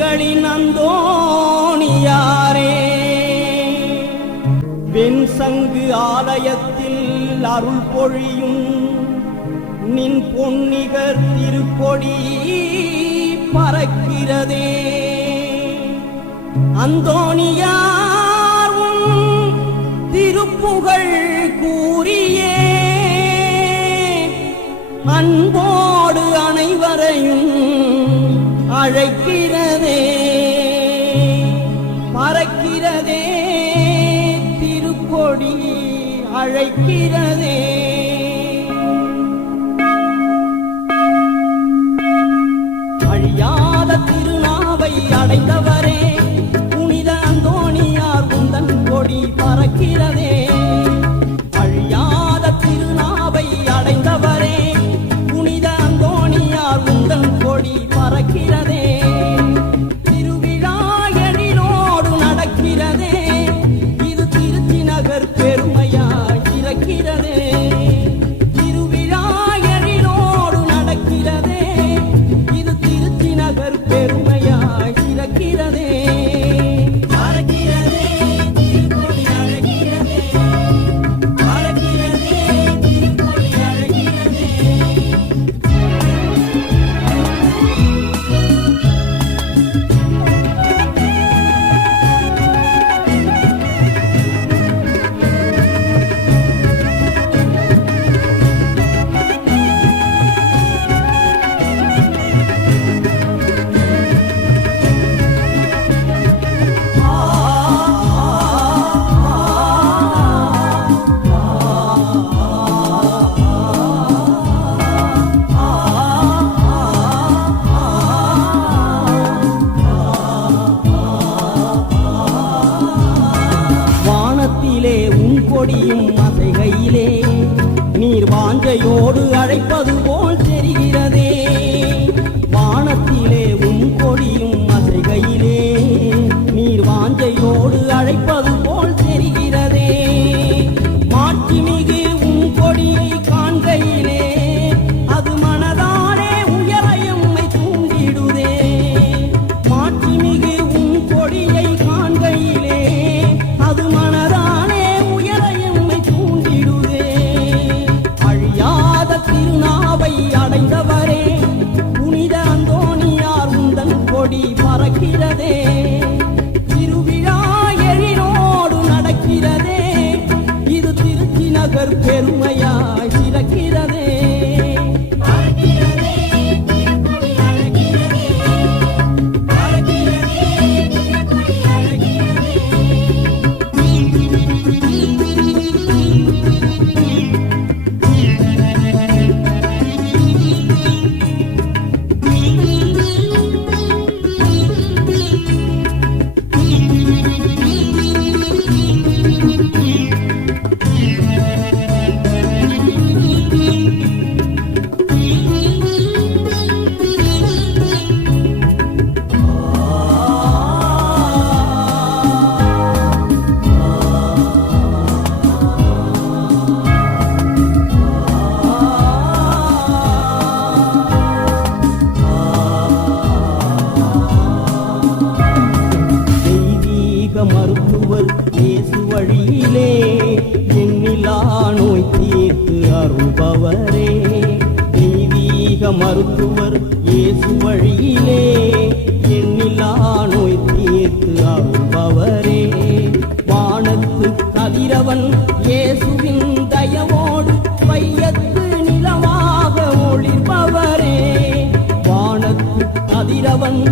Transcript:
எங்களின் அந்தோணியாரே, வெண்சங்கு ஆலயத்தில் அருள் பொழியும் நின் பொன்னிகர் திருக்கொடி பறக்கிறதே. அந்தோணியார் திருப்புகழ் கூறியே அன்போடு அனைவரையும் அழைக்கிறதே. பறக்கிறதே திருக்கொடி அழைக்கிறதே. அழியாத திருநாவை அடைந்தவரே, புனித அந்தோணியார் உந்தன் கொடி பறக்கிறதே. அழியாத திருநாவை அடைந்தவரே, புனித அந்தோணியார் உந்தன் கொடி பறக்கிறதே. திருவிழா எழிலோடு நடக்கிறதே, இது திருச்சி நகர் பெருமையாய் இருக்கிறதே. திருவிழா எழிலோடு நடக்கிறதே, இது திருச்சி நகர் பெருமையாய் இருக்கிறதே. கொடியும் அசைகையிலே நீர் வாஞ்சையோடு அழைப்பது போல் தெரிகிறதே. வானத்திலே கொடியும் அசைகையிலே நீர் வாஞ்சையோடு அழைப்பது போல் தெரிகிறதே. மாட்சிமிகு கொடியை காண்கையிலே அது மனதானே உயரையும்மை தூண்டிடுதே. மாட்சிமிகு கொடியை காண்கையிலே அது மனதானே திருநாவை அடைந்தவரே, புனித அந்தோணியார் உந்தன் கொடி பறக்கிறதே. திருவிழா எழிலோடு நடக்கிறதே, இது திருச்சி நகர் பெருமையாய் சிறக்கிறதே. மருத்துவர் இயேசு வழியிலே எண்ணிலா நோய் தீர்த்து அருள்பவரே. தெய்வீக மருத்துவர் இயேசு வழியிலே எண்ணிலா நோய் தீர்த்து அருள்பவரே. வானத்து கதிரவன் இயேசுவின் தயவோடு வையத்து நிலவாக ஒளிர்பவரே. வானத்து கதிரவன்